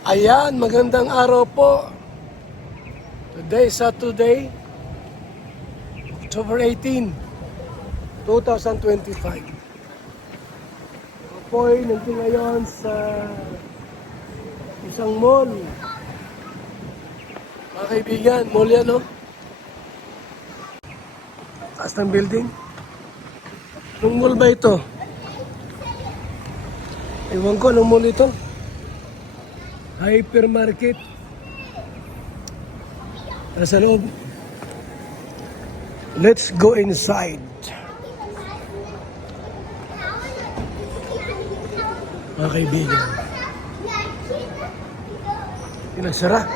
Ayan, magandang araw po. Today, Saturday, October 18, 2025. Ako po'y nandito ngayon sa isang mall. Mga kaibigan, mall yan, no? Taas ng building. Anong mall ba ito? Ewan ko, anong mall ito? Hypermarket. Nasa loob. Let's go inside. Mga kaibigan. Pinagsara.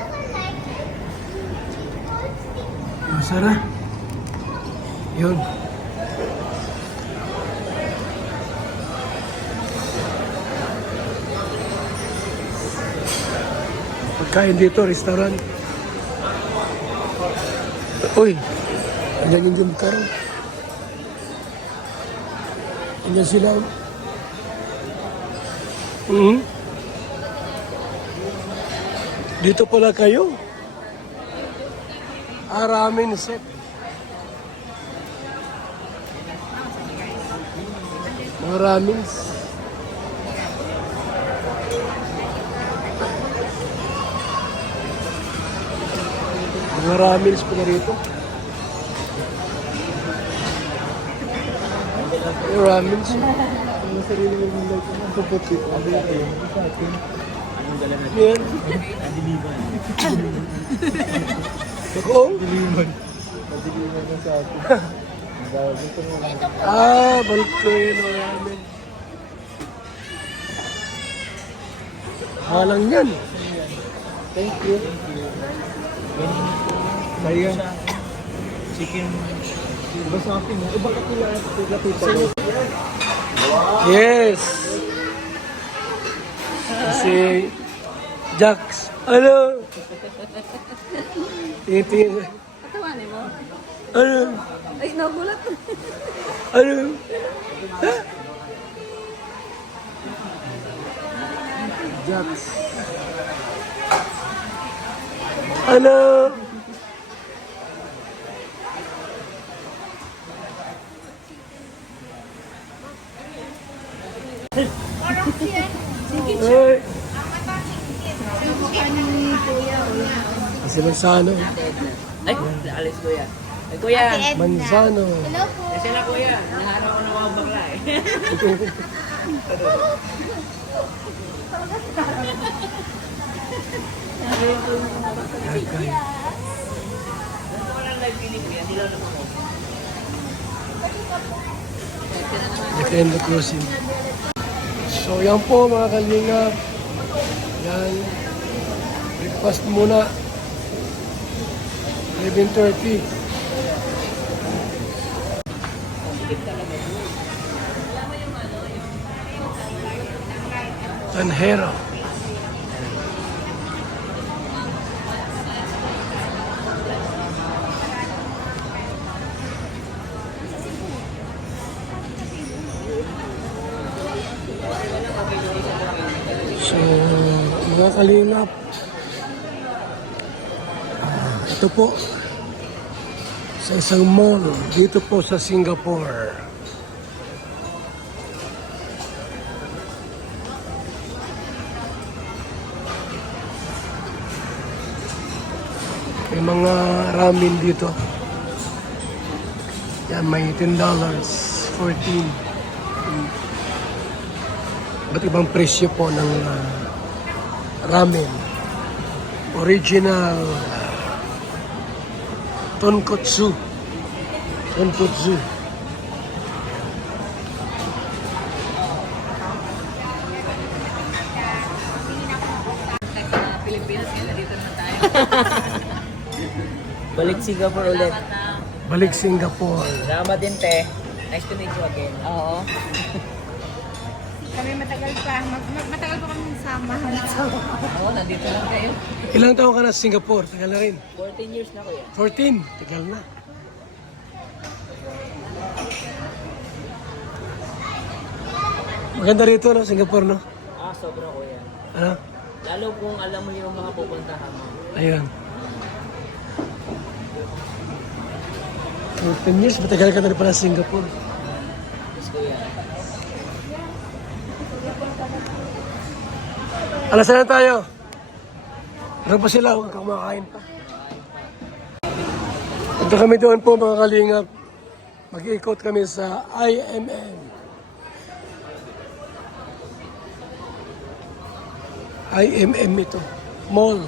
Pinagsara. Yun. Pagkain dito, restaurant. Uy, andyan yung Jumkaro. Andyan sila. Dito pala kayo. Ramen set. Mga ramens. Mga ramens pala rito. Mga ramens. Ang sarili mo ng like ang puputi. Ano yun? Sa atin. Yan. Diliman. Bagoong? Diliman. Diliman na sa atin. Gusto mo lang. Balik ko yun o ramen. Halang yan. Thank you. Kaya chicken. Iba sa akin. Iba ka pila tita ko. Yes. Si Jax. Ano? Tingin. Patawanin mo? Ano? Ay, nagulat. Ano? Ha? Jax. Ano? Ay. Kasi Manzano. Ay, alis kuya. Ay, kuya. Manzano. Kasi na kuya, nahanap ko na mga bakla eh. Okay. Walang live feeling kuya, hindi lang naman ako. Attend the closing. So yan po mga kalingap. Yan. Breakfast muna. 11:30. Tanjero. So, mga kalingap, ito po sa isang mall dito po sa Singapore. May mga ramen dito. Yan, may $10, 14. Ba't ibang presyo po ng ramen. Original tonkotsu. Tonkotsu. Pilipinas, kaya dito naman tayo. Balik Singapore ulit. Balik Singapore. Salamat din, te. Nice to meet you again. Oo. Kami matagal pa. Matagal pa kami sama. Oo, nandito lang kayo. Ilang taon ka na sa Singapore? Tagal na rin. 14 years na kuya. 14. Tagal na. Maganda rito, no? Singapore, no? Sobra kuya. Ano? Lalo kung alam mo yung mga pupuntahan mo. Ayun. 10 years, matagal ka na rin pala sa Singapore. Gusto yan. Alasan na tayo. Ano pa sila? Huwag kang kumakain pa. Punta kami doon po mga kalingap. Mag-iikot kami sa IMM. IMM ito. Mall.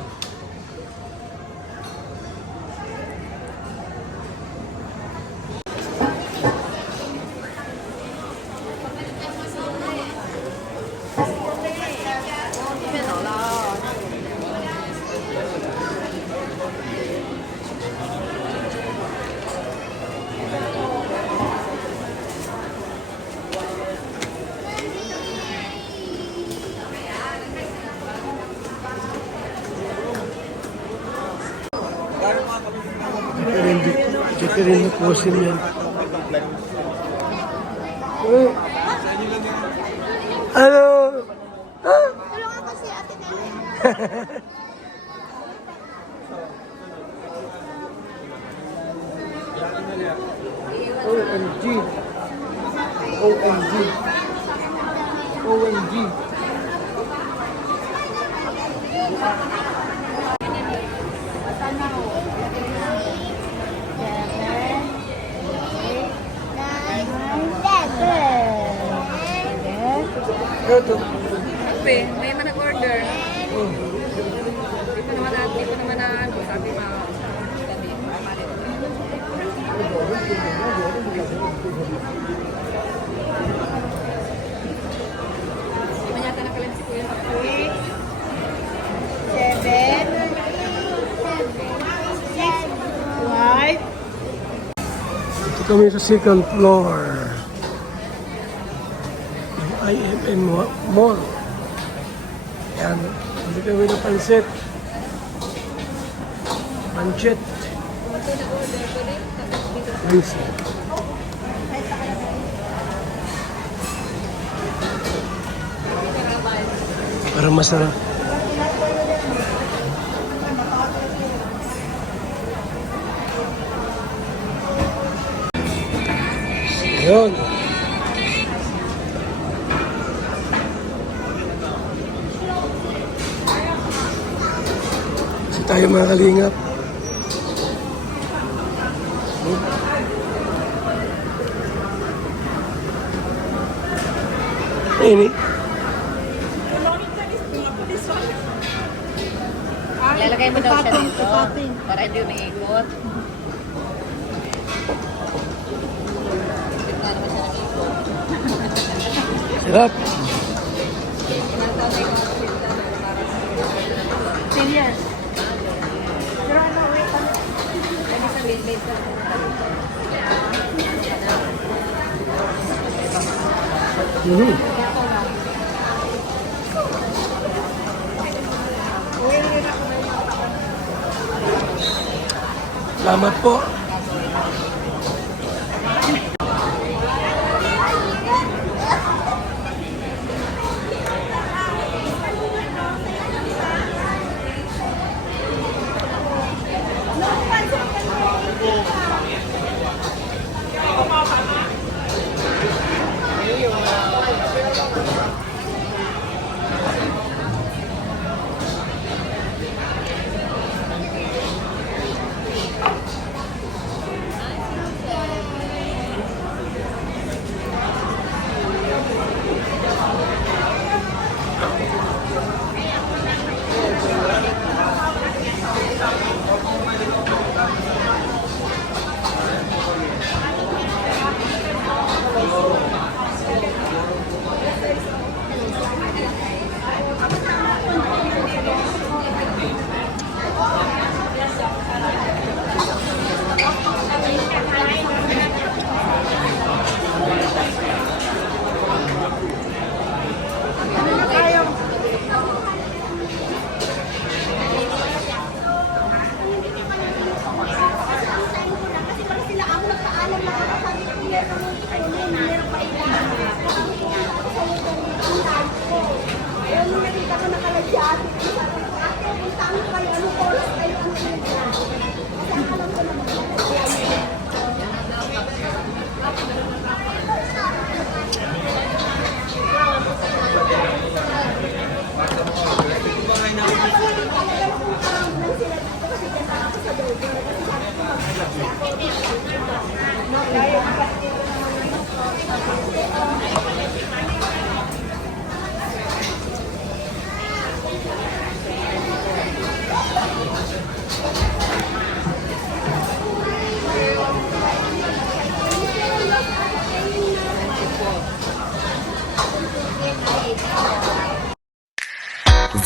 Dito rin na posin yan. Ano? Tulungan ko si Ate Nene. OMG. OMG. OMG. Ito. May man nag-order. Di pa naman na ano, sabi ma. Di ba yata nakalim si Kuya? 7, 6, 5. Ito kami sa second floor. Ng IMM Mall. Yan. Hindi kami na pansit. Pancit. Pansit. Parang masarap. Yun. Kasi tayo mga kalingap. Ini. Lalagay mo daw siya dito para hindi umiikot. Sarap. Serious. Pero ano, wait. Sabi sa wait. Salamat po.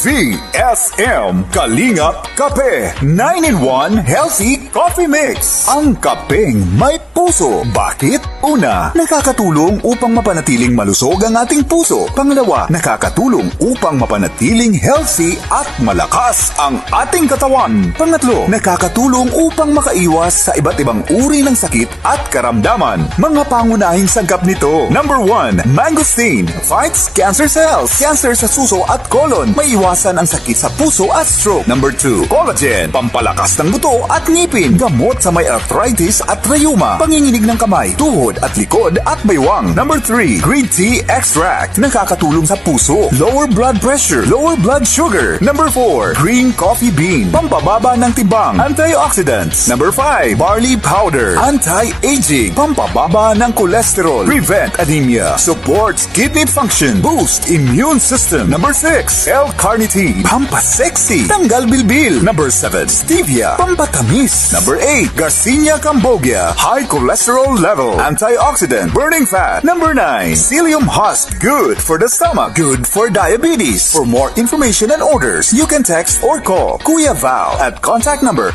VSM Kalingap Kape 9-in-1 Healthy Coffee Mix. Ang kapeng may puso. Bakit? Una, nakakatulong upang mapanatiling malusog ang ating puso. Pangalawa, nakakatulong upang mapanatiling healthy at malakas ang ating katawan. Pangatlo, nakakatulong upang makaiwas sa iba't ibang uri ng sakit at karamdaman. Mga pangunahing sangkap nito. Number 1, mangosteen fights cancer cells. Cancer sa suso at colon. Maiwasan ang sakit sa puso at stroke. Number 2, collagen. Pampalakas ng buto at ngipin. Gamot sa may arthritis at rheuma. Panginginig ng kamay, tuhod at likod at baywang. Number 3, green tea extract. Nakakatulong sa puso. Lower blood pressure. Lower blood sugar. Number 4, green coffee bean. Pampababa ng timbang. Antioxidants. Number 5, barley powder. Anti-aging. Pampababa ng cholesterol. Prevent anemia. Supports kidney function. Boost immune system. Number 6, L-carnitine. Pampasexy. Tanggal bilbil. Number 7, stevia. Pampatamis. Number 8, Garcinia cambogia. High cholesterol level. Antioxidant. Burning fat. Number 9, psyllium husk. Good for the stomach. Good for diabetes. For more information and orders, you can text or call Kuya Val at contact number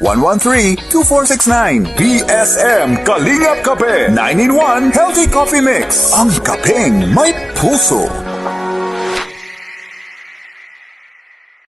0929-113-2469. BSM Kalingap Kape 9-in-1 Healthy Coffee Mix. Ang kapeng may puso.